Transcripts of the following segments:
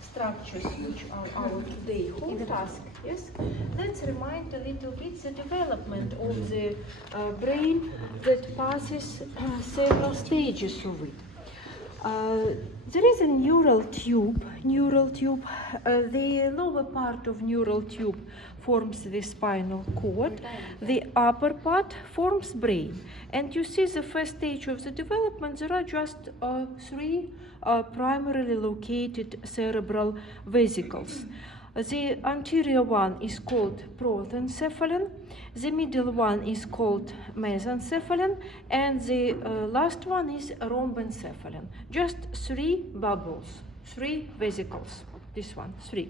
structures which are our today home task. Yes, let's remind a little bit the development of the brain that passes several stages of it. There is a neural tube. The lower part of neural tube forms the spinal cord. The upper part forms brain. And you see the first stage of the development, there are just three primarily located cerebral vesicles. The anterior one is called protencephalon, the middle one is called mesencephalon, and the last one is rhombencephalon. Just three bubbles, three vesicles. This one, three.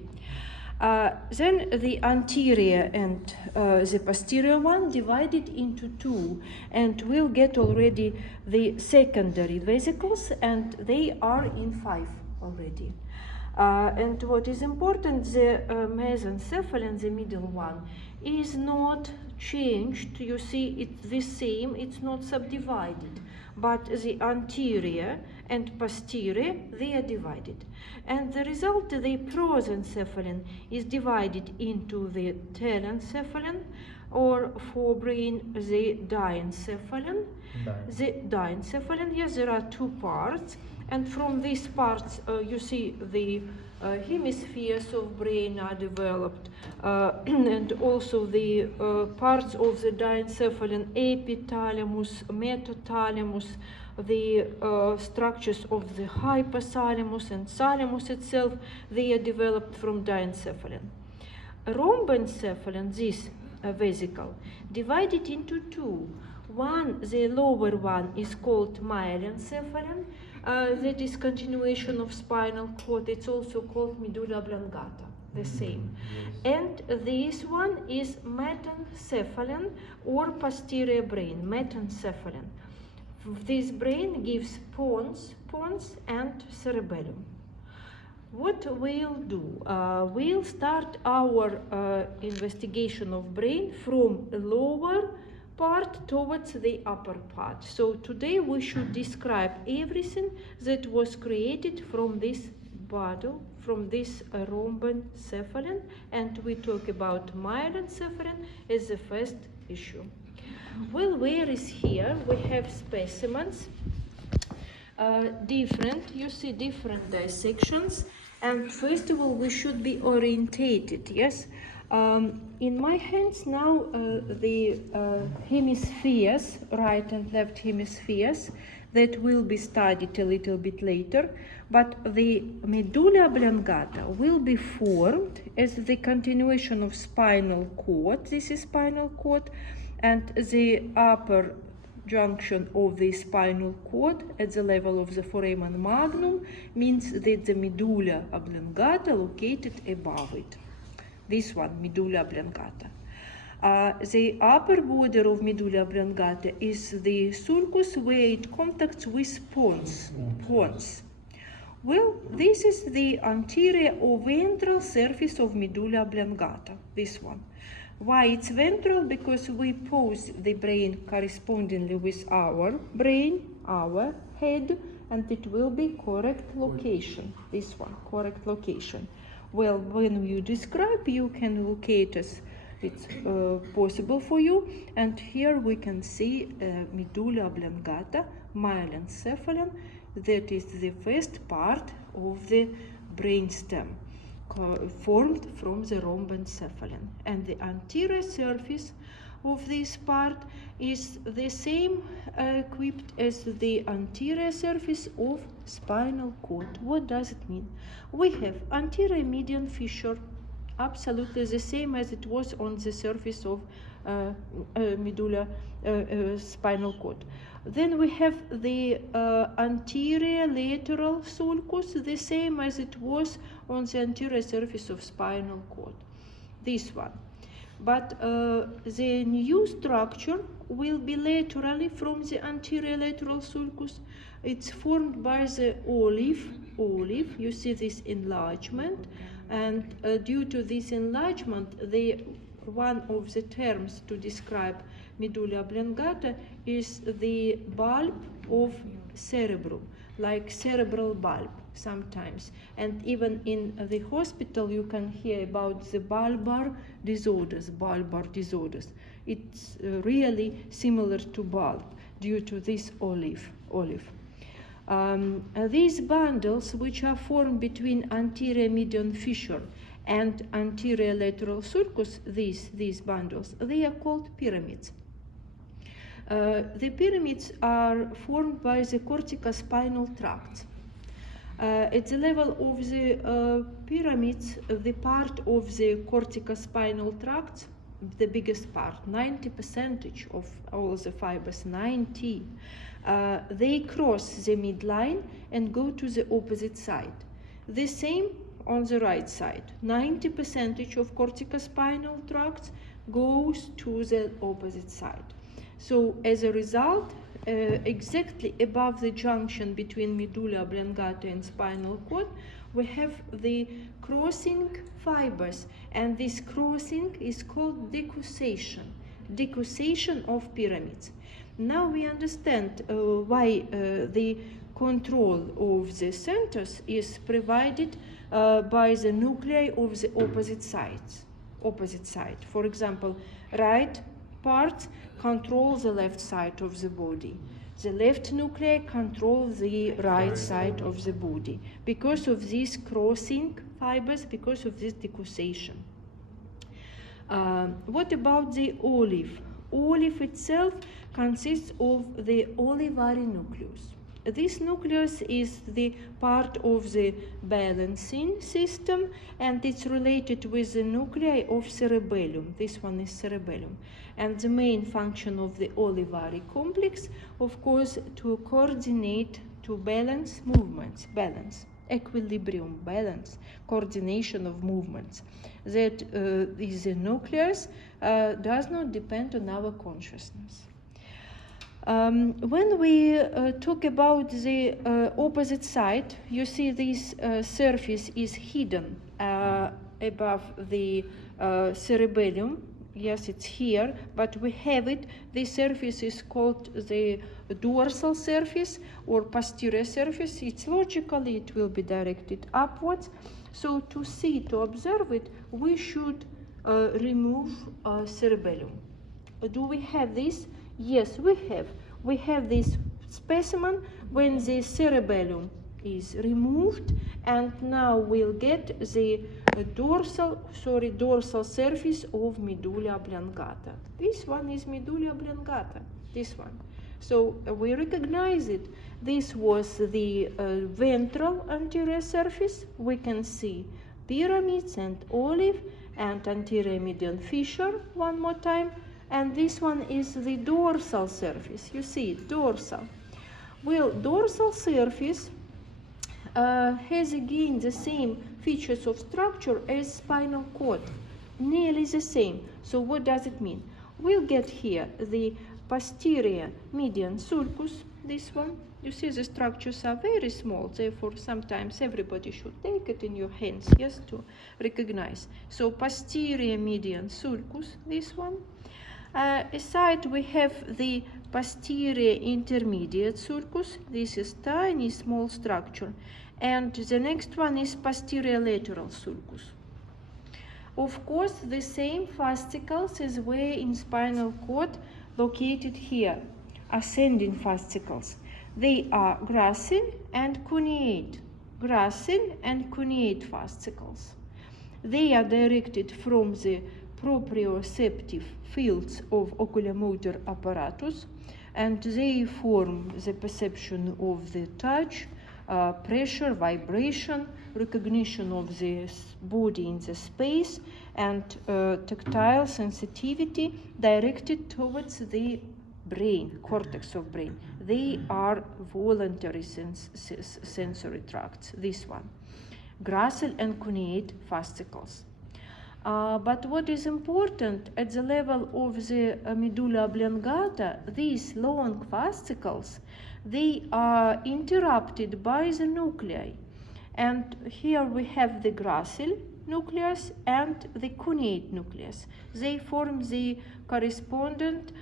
Then the anterior and the posterior one divided into two, and we'll get already the secondary vesicles, and they are in five already. And what is important, the mesencephalon, the middle one, is not changed. You see, it's the same, it's not subdivided. But the anterior and posterior, they are divided. And the result, the prosencephalon, is divided into the telencephalon, or for brain, the diencephalon. The diencephalon, yes, there are two parts. And from these parts, you see the hemispheres of brain are developed, and also the parts of the diencephalon, epithalamus, metathalamus, the structures of the hypothalamus and thalamus itself, they are developed from diencephalon. Rhombencephalon, this vesicle, divided into two. One, the lower one, is called myelencephalon. That is continuation of spinal cord. It's also called medulla oblongata, the same. And this one is metencephalon, or posterior brain, metencephalon. This brain gives pons and cerebellum. What we'll do, we'll start our investigation of brain from lower part towards the upper part. So today we should describe everything that was created from this bottle, from this rhombencephalon, and we talk about myelencephalon as the first issue. Well, where is here? We have specimens, different, you see different dissections, and first of all we should be orientated, yes? In my hands now the hemispheres, right and left hemispheres, that will be studied a little bit later, but the medulla oblongata will be formed as the continuation of spinal cord. This is spinal cord, and the upper junction of the spinal cord at the level of the foramen magnum means that the medulla oblongata located above it. This one, medulla oblongata. The upper border of medulla oblongata is the sulcus, where it contacts with pons. Well, this is the anterior or ventral surface of medulla oblongata, this one. Why it's ventral? Because we pose the brain correspondingly with our brain, our head, and it will be correct location, this one, correct location. Well, when you describe, you can locate as it's possible for you. And here we can see medulla oblongata, myelencephalon, that is the first part of the brainstem, formed from the rhombencephalon. And the anterior surface of this part is the same equipped as the anterior surface of spinal cord. What does it mean? We have anterior median fissure, absolutely the same as it was on the surface of medulla spinal cord. Then we have the anterior lateral sulcus, the same as it was on the anterior surface of spinal cord, this one. But the new structure will be laterally from the anterior lateral sulcus. It's formed by the olive. You see this enlargement, and due to this enlargement, one of the terms to describe medulla oblongata is the bulb of cerebrum, like cerebral bulb. sometimes. And even in the hospital you can hear about the bulbar disorders. It's really similar to bulb due to this olive. These bundles, which are formed between anterior median fissure and anterior lateral sulcus, these bundles, they are called pyramids. The pyramids are formed by the corticospinal tract. At the level of the pyramids, the part of the corticospinal tract, the biggest part, 90% of all the fibers, 90, they cross the midline and go to the opposite side. The same on the right side, 90% of corticospinal tract goes to the opposite side. So as a result, exactly above the junction between medulla oblongata and spinal cord, we have the crossing fibers, and this crossing is called decussation of pyramids. Now we understand why the control of the centers is provided by the nuclei of the opposite side. For example, right part controls the left side of the body. The left nuclei control the right side of the body because of these crossing fibers, because of this decussation. What about the olive? Olive itself consists of the olivary nucleus. This nucleus is the part of the balancing system, and it's related with the nuclei of cerebellum. This one is cerebellum. And the main function of the olivary complex, of course, to coordinate, to balance movements, equilibrium, balance, coordination of movements. That is the nucleus does not depend on our consciousness. When we talk about the opposite side, you see this surface is hidden above the cerebellum. Yes, it's here, but we have it. This surface is called the dorsal surface or posterior surface. It's logically, it will be directed upwards. So to see, to observe it, we should remove cerebellum. Do we have this? Yes, we have. We have this specimen when the cerebellum is removed, and now we'll get the dorsal surface of medulla oblongata. This one is medulla oblongata, this one. So we recognize it. This was the ventral anterior surface. We can see pyramids and olive and anterior median fissure one more time. And this one is the dorsal surface. You see, dorsal. Well, dorsal surface has again the same features of structure as spinal cord, nearly the same. So what does it mean? We'll get here the posterior median sulcus, this one. You see the structures are very small, therefore sometimes everybody should take it in your hands, yes, to recognize. So posterior median sulcus, this one. Aside we have the posterior intermediate sulcus. This is tiny small structure, and the next one is posterior lateral sulcus. Of course, the same fascicles as were in spinal cord located here, ascending fascicles. They are gracile and cuneate, fascicles. They are directed from the proprioceptive fields of oculomotor apparatus, and they form the perception of the touch, pressure, vibration, recognition of the body in the space, and tactile sensitivity directed towards the brain, cortex of brain. They are voluntary sensory tracts, this one. Gracile and cuneate fascicles. But what is important, at the level of the medulla oblongata, these long fascicles, they are interrupted by the nuclei. And here we have the gracile nucleus and the cuneate nucleus. They form the correspondent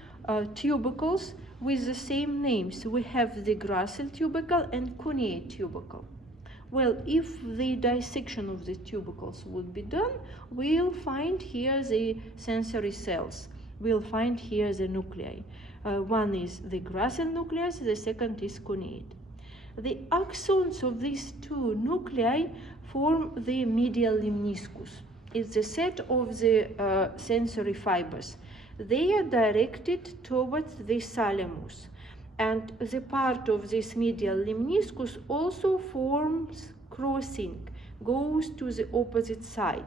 tubercles with the same names. We have the gracile tubercle and cuneate tubercle. Well, if the dissection of the tubercles would be done, we'll find here the sensory cells. We'll find here the nuclei. One is the Gracil nucleus, the second is cuneate. The axons of these two nuclei form the medial lemniscus. It's the set of the sensory fibers. They are directed towards the thalamus, and the part of this medial lemniscus also forms crossing, goes to the opposite side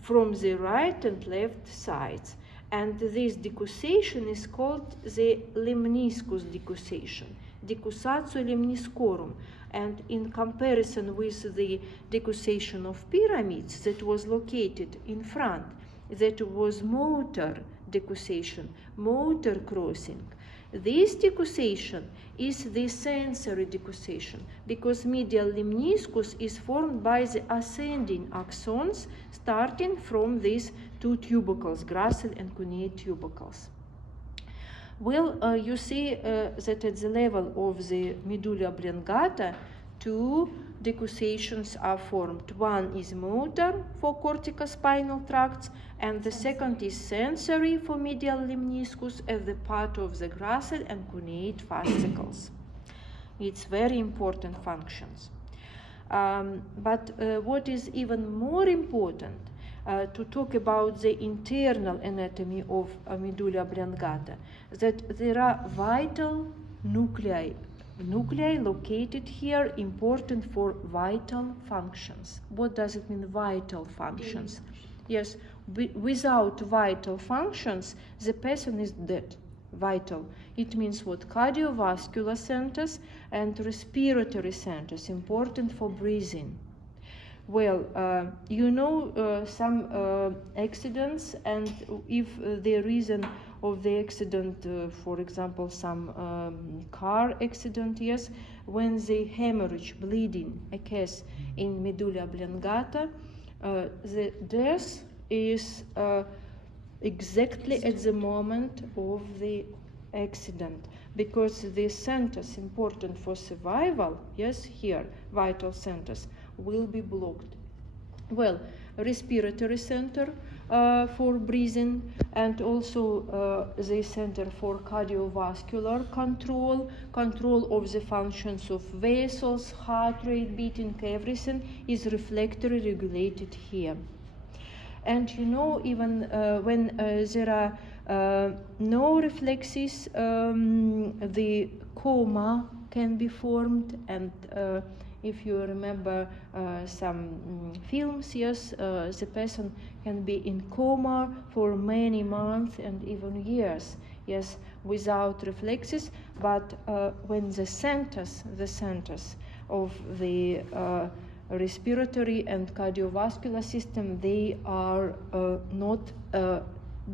from the right and left sides. And this decussation is called the lemniscus decussation, decussatio lemniscorum. And in comparison with the decussation of pyramids that was located in front, that was motor decussation, motor crossing. This decussation is the sensory decussation because medial lemniscus is formed by the ascending axons starting from these two tubercles, Gracil and cuneate tubercles. Well, you see that at the level of the medulla oblongata, two decussations are formed. One is motor for corticospinal tracts, and the second is sensory for medial lemniscus as the part of the Gracil and cuneate fascicles. It's very important functions. But what is even more important to talk about the internal anatomy of medulla oblongata, that there are vital nuclei located here, important for vital functions. What does it mean, vital functions? Yes, without vital functions, the person is dead. Vital. It means what? Cardiovascular centers and respiratory centers, important for breathing. Well, you know some accidents, and if the reason of the accident, for example, some car accident, yes, when the hemorrhage, bleeding occurs in medulla oblongata, the death is exactly at the moment of the accident, because the centers important for survival, yes, here, vital centers, will be blocked. Well, respiratory center for breathing, and also the center for cardiovascular control of the functions of vessels, heart rate, beating, everything is reflectory regulated here. And you know, even when there are no reflexes, the coma can be formed, and if you remember some films, yes, the person can be in coma for many months and even years, yes, without reflexes. But when the centers of the respiratory and cardiovascular system, they are not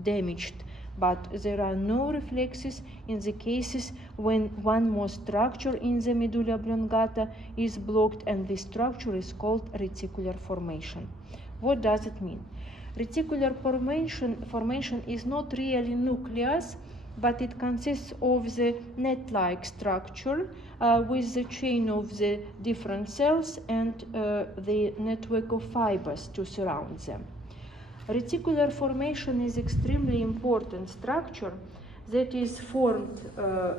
damaged, but there are no reflexes in the cases when one more structure in the medulla oblongata is blocked, and this structure is called reticular formation. What does it mean? Reticular formation is not really nucleus, but it consists of the net-like structure with the chain of the different cells and the network of fibers to surround them. Reticular formation is extremely important structure that is formed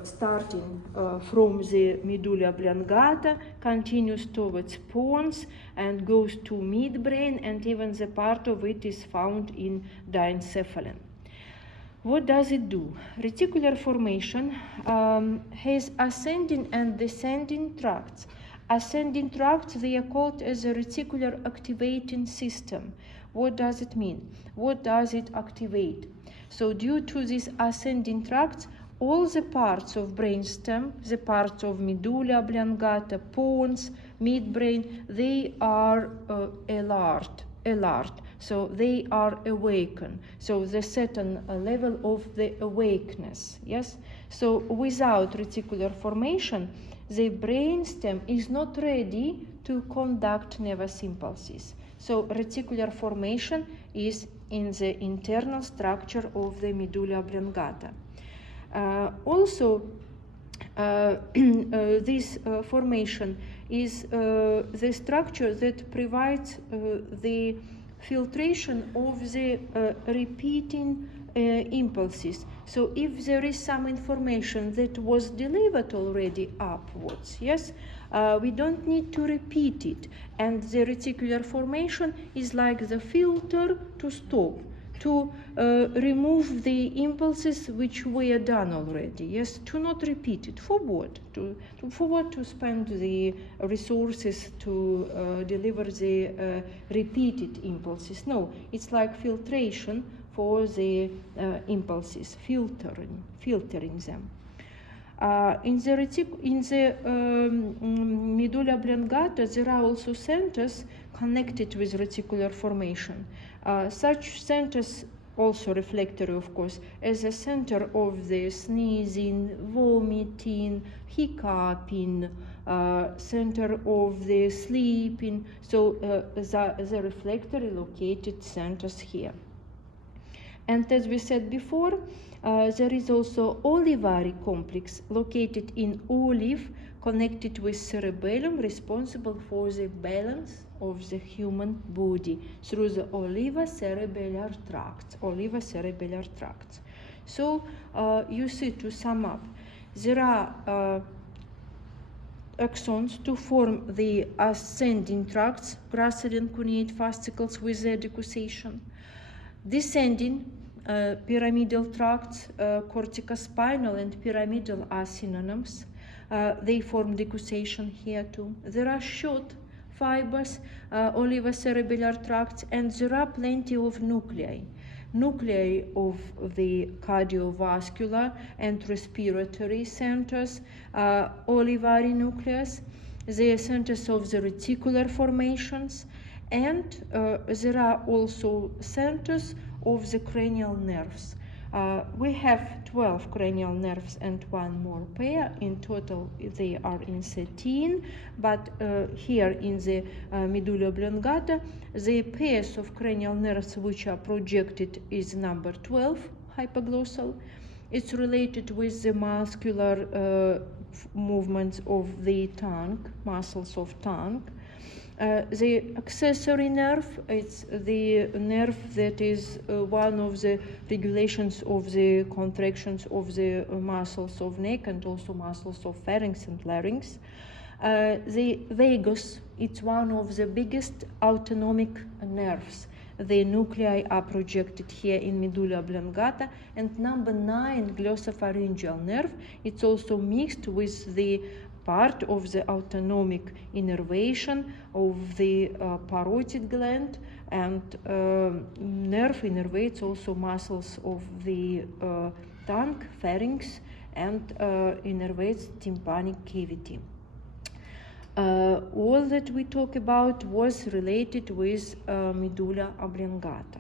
starting from the medulla oblongata, continues towards pons, and goes to midbrain, and even the part of it is found in diencephalon. What does it do? Reticular formation has ascending and descending tracts. Ascending tracts, they are called as a reticular activating system. What does it mean? What does it activate? So due to these ascending tracts, all the parts of brainstem, the parts of medulla oblongata, pons, midbrain, they are alert. So they are awakened. So they set on a level of the awakeness, yes? So without reticular formation, the brainstem is not ready to conduct nervous impulses. So reticular formation is in the internal structure of the medulla oblongata. Also, this formation is the structure that provides the filtration of the repeating impulses. So if there is some information that was delivered already upwards, yes, we don't need to repeat it. And the reticular formation is like the filter to stop, to remove the impulses which were done already, yes, to not repeat it. For what? For what to spend the resources to deliver the repeated impulses? No, it's like filtration for the impulses, filtering them. In the medulla oblongata, there are also centers connected with reticular formation. Such centers, also reflectory, of course, as a center of the sneezing, vomiting, hiccuping, center of the sleeping. So the reflectory located centers here. And as we said before, there is also olivary complex located in olive, connected with cerebellum, responsible for the balance of the human body through the olivocerebellar tracts. So you see, to sum up, there are axons to form the ascending tracts, gracile cuneate fascicles with their decussation. Descending pyramidal tracts, corticospinal and pyramidal are synonyms. They form decussation here too. There are short fibers, olivocerebellar tracts, and there are plenty of nuclei. Nuclei of the cardiovascular and respiratory centers, olivary nucleus, the centers of the reticular formations, and there are also centers of the cranial nerves. We have 12 cranial nerves and one more pair. In total, they are in 13, but here in the medulla oblongata, the pairs of cranial nerves which are projected is number 12, hypoglossal. It's related with the muscular movements of the tongue, muscles of tongue. The accessory nerve, it's the nerve that is one of the regulations of the contractions of the muscles of neck and also muscles of pharynx and larynx. The vagus, it's one of the biggest autonomic nerves. The nuclei are projected here in medulla oblongata. And number 9, glossopharyngeal nerve, it's also mixed with the part of the autonomic innervation of the parotid gland, and nerve innervates also muscles of the tongue, pharynx, and innervates tympanic cavity. All that we talk about was related with medulla oblongata.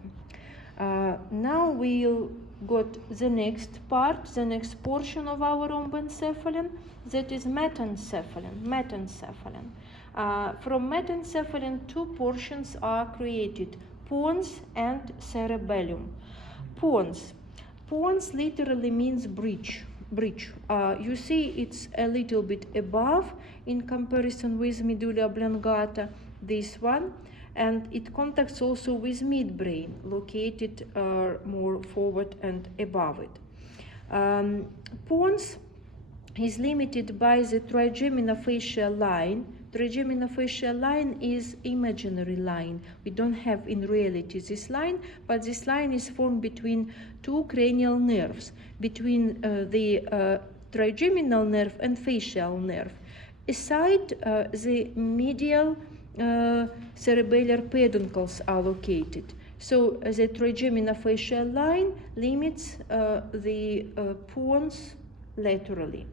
Now we'll got the next part, the next portion of our rhombencephalon, that is metencephalon. From metencephalon, two portions are created, pons and cerebellum. Pons literally means bridge. You see it's a little bit above in comparison with medulla oblongata, this one, and it contacts also with midbrain, located more forward and above it. Pons is limited by the trigeminofacial line. Trigeminofacial line is imaginary line. We don't have in reality this line, but this line is formed between two cranial nerves, between the trigeminal nerve and facial nerve. Aside, the medial cerebellar peduncles are located. So the trigeminofacial line limits the pons laterally.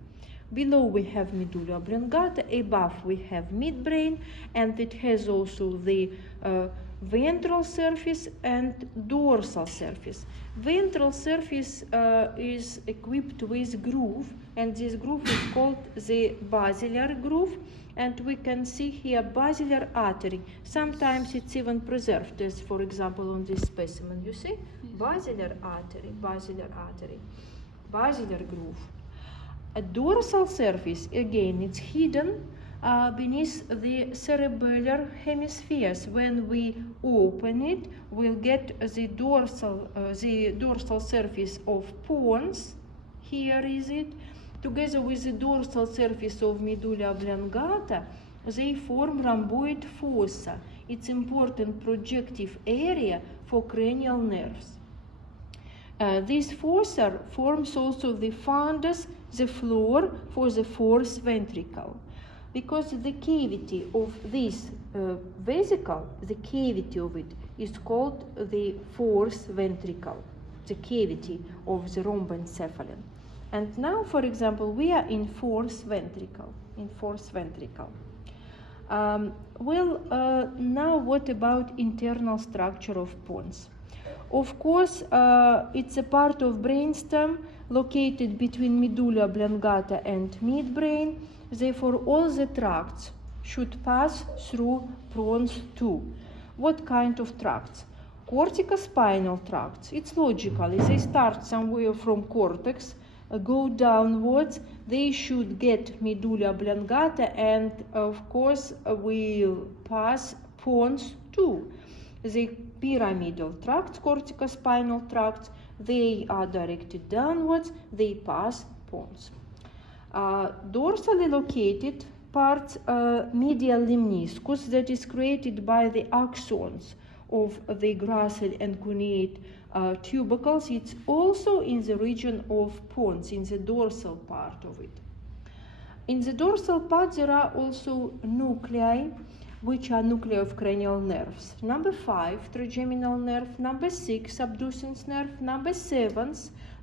Below we have medulla oblongata, above we have midbrain, and it has also the ventral surface and dorsal surface. Ventral surface is equipped with groove, and this groove is called the basilar groove, and we can see here basilar artery. Sometimes it's even preserved, as for example on this specimen, you see? Basilar artery, basilar groove. A dorsal surface, again, it's hidden beneath the cerebellar hemispheres. When we open it, we'll get the dorsal surface of pons. Here is it. Together with the dorsal surface of medulla oblongata, they form rhomboid fossa. It's important projective area for cranial nerves. This fossa forms also the fundus, the floor for the fourth ventricle. Because the cavity of this vesicle, the cavity of it is called the fourth ventricle, the cavity of the rhomboencephalon. And now, for example, we are in fourth ventricle. Now what about internal structure of pons? Of course, it's a part of brainstem located between medulla oblongata and midbrain. Therefore, all the tracts should pass through pons too. What kind of tracts? Corticospinal tracts. It's logical. If they start somewhere from cortex, go downwards, they should get medulla oblongata, and of course will pass pons too. The pyramidal tracts, corticospinal tracts, they are directed downwards, they pass pons. Dorsally located parts, medial lemniscus, that is created by the axons of the gracile and cuneate tubercles. It's also in the region of pons, in the dorsal part of it. In the dorsal part, there are also nuclei, which are nuclei of cranial nerves. Number 5, trigeminal nerve. Number 6, abducens nerve. Number 7,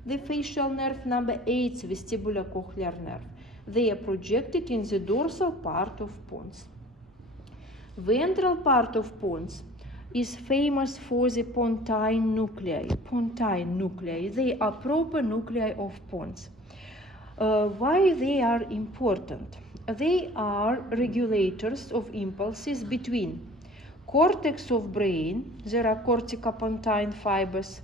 the facial nerve. Number 8, vestibulocochlear nerve. They are projected in the dorsal part of pons. Ventral part of pons is famous for the pontine nuclei. They are proper nuclei of pons. Why they are important? They are regulators of impulses between cortex of brain, there are corticopontine fibers,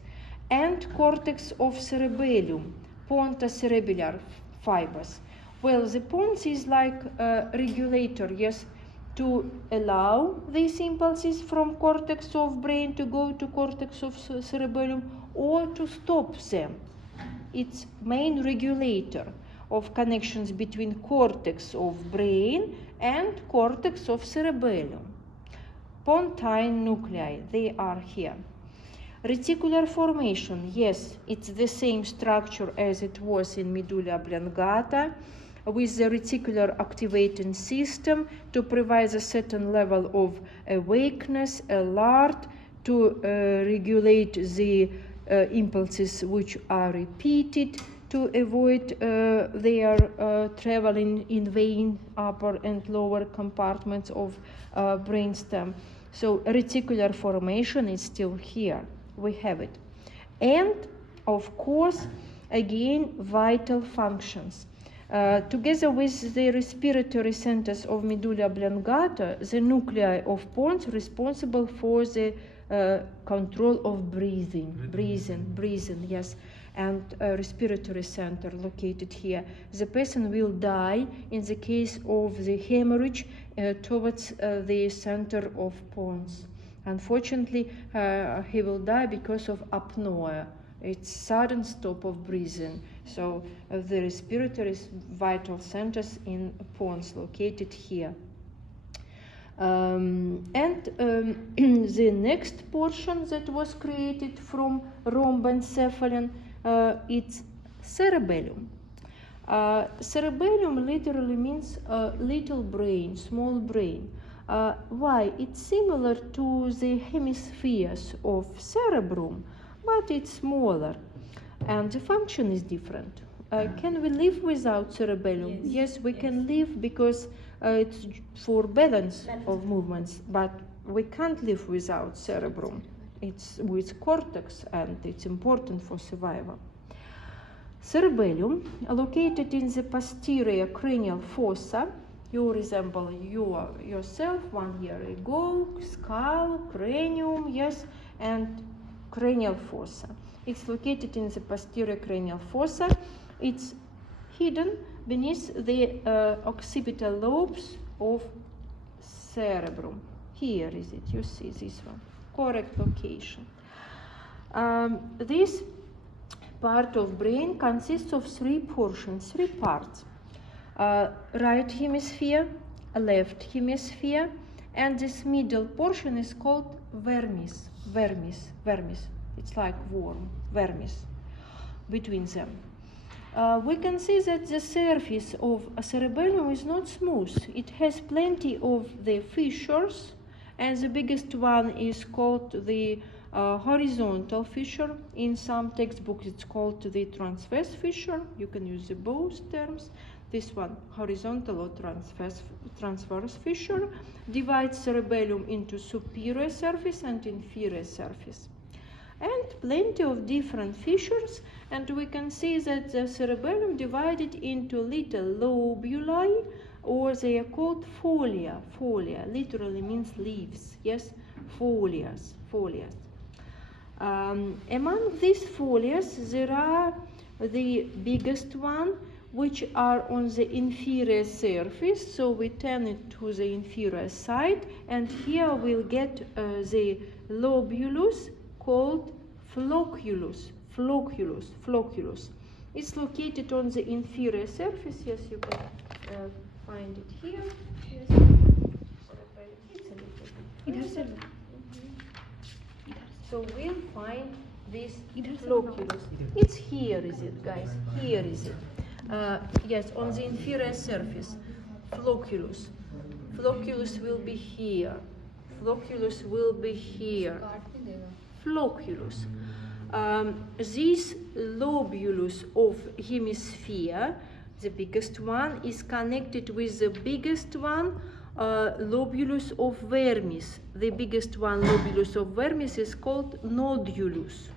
and cortex of cerebellum, pontocerebellar fibers. Well, the pons is like a regulator, yes, to allow these impulses from cortex of brain to go to cortex of cerebellum or to stop them. It's main regulator of connections between cortex of brain and cortex of cerebellum. Pontine nuclei, they are here. Reticular formation, yes, it's the same structure as it was in medulla oblongata, with the reticular activating system to provide a certain level of awakeness, alert, to regulate the impulses which are repeated, to avoid their traveling in vein upper and lower compartments of brainstem. So reticular formation is still here. We have it. And of course, again, vital functions. Together with the respiratory centers of medulla oblongata, the nuclei of pons responsible for the control of breathing, yes, and respiratory center located here. The person will die in the case of the hemorrhage towards the center of pons. Unfortunately, he will die because of apnoea. It's sudden stop of breathing. So the respiratory vital centers in pons located here. The next portion that was created from rhomboencephalon, it's cerebellum. Cerebellum literally means little brain, small brain. Why? It's similar to the hemispheres of cerebrum, but it's smaller, and the function is different. Can we live without cerebellum? Yes, we can live because it's for balance of movements, but we can't live without cerebrum. It's with cortex, and it's important for survival. Cerebellum, located in the posterior cranial fossa. You resemble yourself 1 year ago, skull, cranium, yes, and cranial fossa. It's located in the posterior cranial fossa. It's hidden beneath the occipital lobes of cerebrum. Here is it, you see this one, correct location. This part of brain consists of three portions, three parts. Right hemisphere, left hemisphere, and this middle portion is called vermis. It's like worm, vermis, between them. We can see that the surface of a cerebellum is not smooth. It has plenty of the fissures, and the biggest one is called the horizontal fissure. In some textbooks it's called the transverse fissure. You can use both terms. This one, horizontal or transverse fissure, divides cerebellum into superior surface and inferior surface. And plenty of different fissures, and we can see that the cerebellum divided into little lobuli, or they are called folia. Folia literally means leaves, yes, folias. Among these folias, there are the biggest one, which are on the inferior surface, so we turn it to the inferior side, and here we'll get the lobulus called flocculus. It's located on the inferior surface. Yes, you can find it here. Yes. It's a little bit. So we'll find this flocculus. It's here, is it, guys? Here is it. Yes, on the inferior surface, flocculus. Flocculus will be here. Flocculus will be here. Flocculus. This lobulus of hemisphere, the biggest one, is connected with the biggest one, lobulus of vermis. The biggest one, lobulus of vermis, is called nodulus.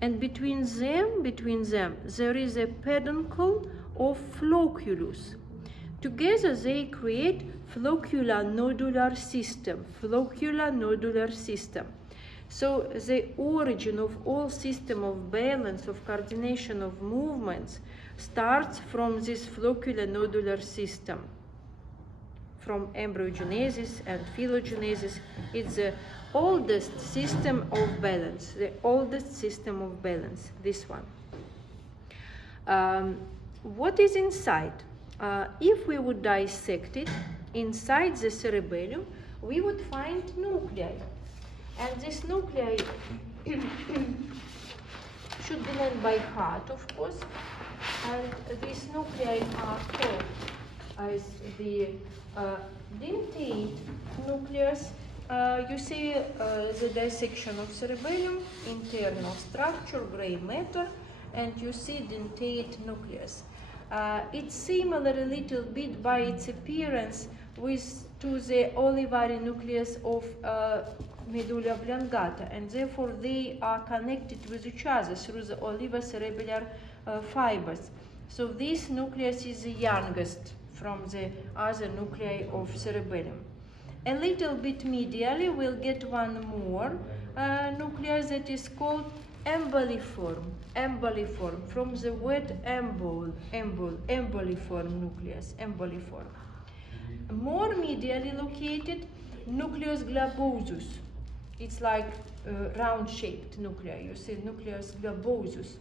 And between them, there is a peduncle of flocculus. Together they create flocculonodular system. So the origin of all system of balance, of coordination of movements, starts from this flocculonodular system. From embryogenesis and phylogenesis, it's the oldest system of balance, this one. What is inside? If we would dissect it, inside the cerebellum, we would find nuclei. And this nuclei should be learned by heart, of course. And these nuclei are called as the dentate nucleus. You see the dissection of cerebellum, internal structure, gray matter, and you see dentate nucleus. It's similar a little bit by its appearance to the olivary nucleus of medulla oblongata, and therefore they are connected with each other through the olivocerebellar fibers. So this nucleus is the youngest from the other nuclei of cerebellum. A little bit medially we'll get one more nucleus that is called emboliform, from the word emboliform nucleus, emboliform. More medially located, nucleus globosus. It's like round-shaped nuclei. You see nucleus globosus.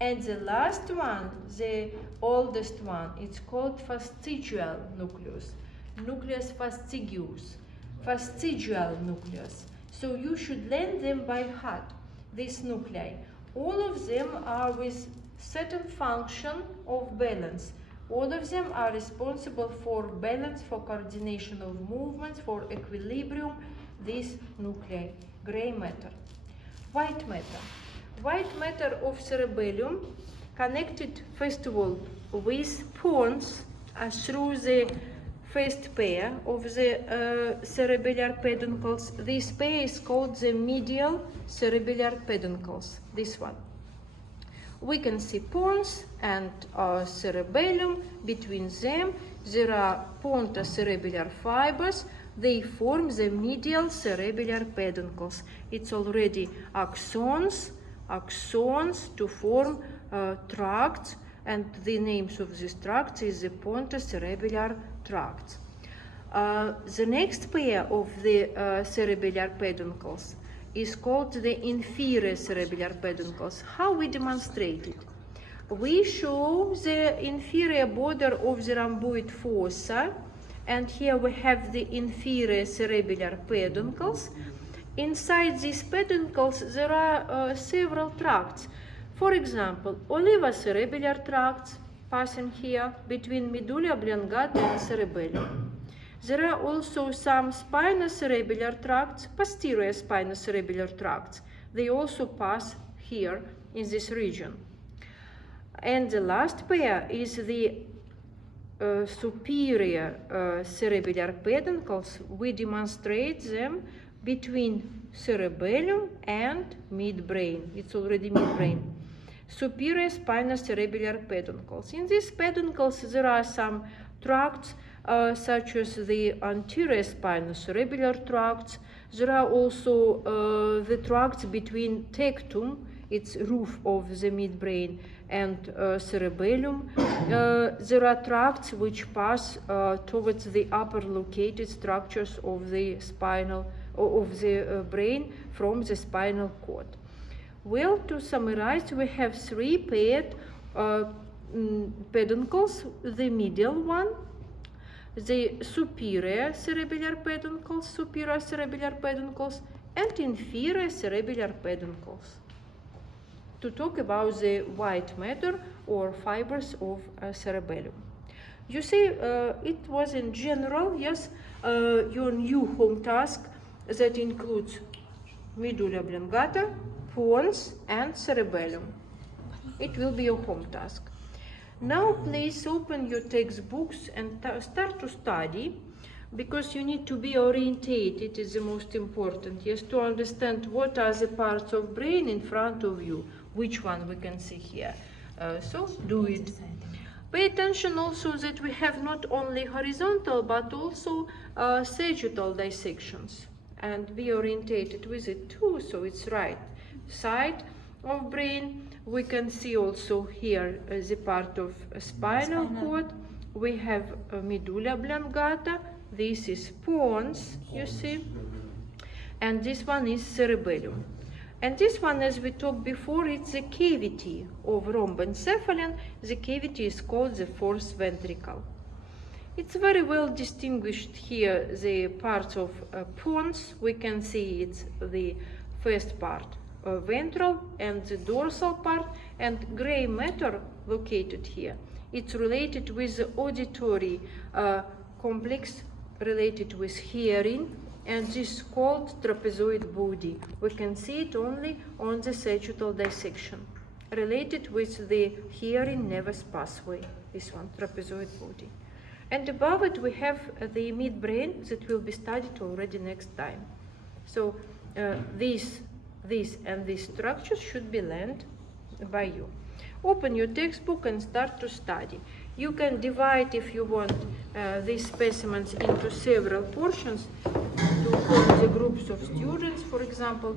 And the last one, the oldest one, it's called fastigial nucleus. Nucleus fastigius, fastigial nucleus. So you should learn them by heart, these nuclei. All of them are with certain function of balance. All of them are responsible for balance, for coordination of movements, for equilibrium. These nuclei, gray matter. White matter. White matter of cerebellum connected first of all with pons through the first pair of the cerebellar peduncles. This pair is called the medial cerebellar peduncles, this one. We can see pons and cerebellum. Between them there are pontocerebellar fibers. They form the medial cerebellar peduncles. It's already axons to form tracts, and the names of these tracts is the pontocerebellar tracts. The next pair of the cerebellar peduncles is called the inferior cerebellar peduncles. How we demonstrate it? We show the inferior border of the rhomboid fossa, and here we have the inferior cerebellar peduncles. Inside these peduncles there are several tracts. For example, olivocerebellar tracts passing here between medulla oblongata and cerebellum. There are also some spinocerebellar tracts, posterior spinocerebellar tracts. They also pass here in this region. And the last pair is the superior cerebellar peduncles. We demonstrate them between cerebellum and midbrain. It's already midbrain. Superior spinocerebellar peduncles. In these peduncles there are some tracts such as the anterior spinocerebellar tracts. There are also the tracts between tectum, its roof of the midbrain, and cerebellum. There are tracts which pass towards the upper located structures of the spinal brain from the spinal cord. Well, to summarize, we have three paired peduncles: the medial one, the superior cerebellar peduncles, and inferior cerebellar peduncles, to talk about the white matter or fibers of cerebellum. You see, it was in general, yes, your new home task that includes medulla oblongata, pons, and cerebellum. It will be your home task. Now please open your textbooks and start to study, because you need to be orientated. It is the most important, yes, to understand what are the parts of brain in front of you, which one we can see here. So do it. Pay attention also that we have not only horizontal but also sagittal dissections, and be orientated with it too, so it's right side of brain. We can see also here the part of spinal cord. We have medulla oblongata. This is pons, you see, and this one is cerebellum. And this one, as we talked before, it's the cavity of rhombencephalon. The cavity is called the fourth ventricle. It's very well distinguished here, the parts of pons. We can see it's the first part, ventral, and the dorsal part, and gray matter located here. It's related with the auditory complex, related with hearing, and this is called trapezoid body. We can see it only on the sagittal dissection, related with the hearing nervous pathway, this one, trapezoid body. And above it we have the midbrain that will be studied already next time. So this and these structures should be learned by you. Open your textbook and start to study. You can divide, if you want, these specimens into several portions to form the groups of students, for example.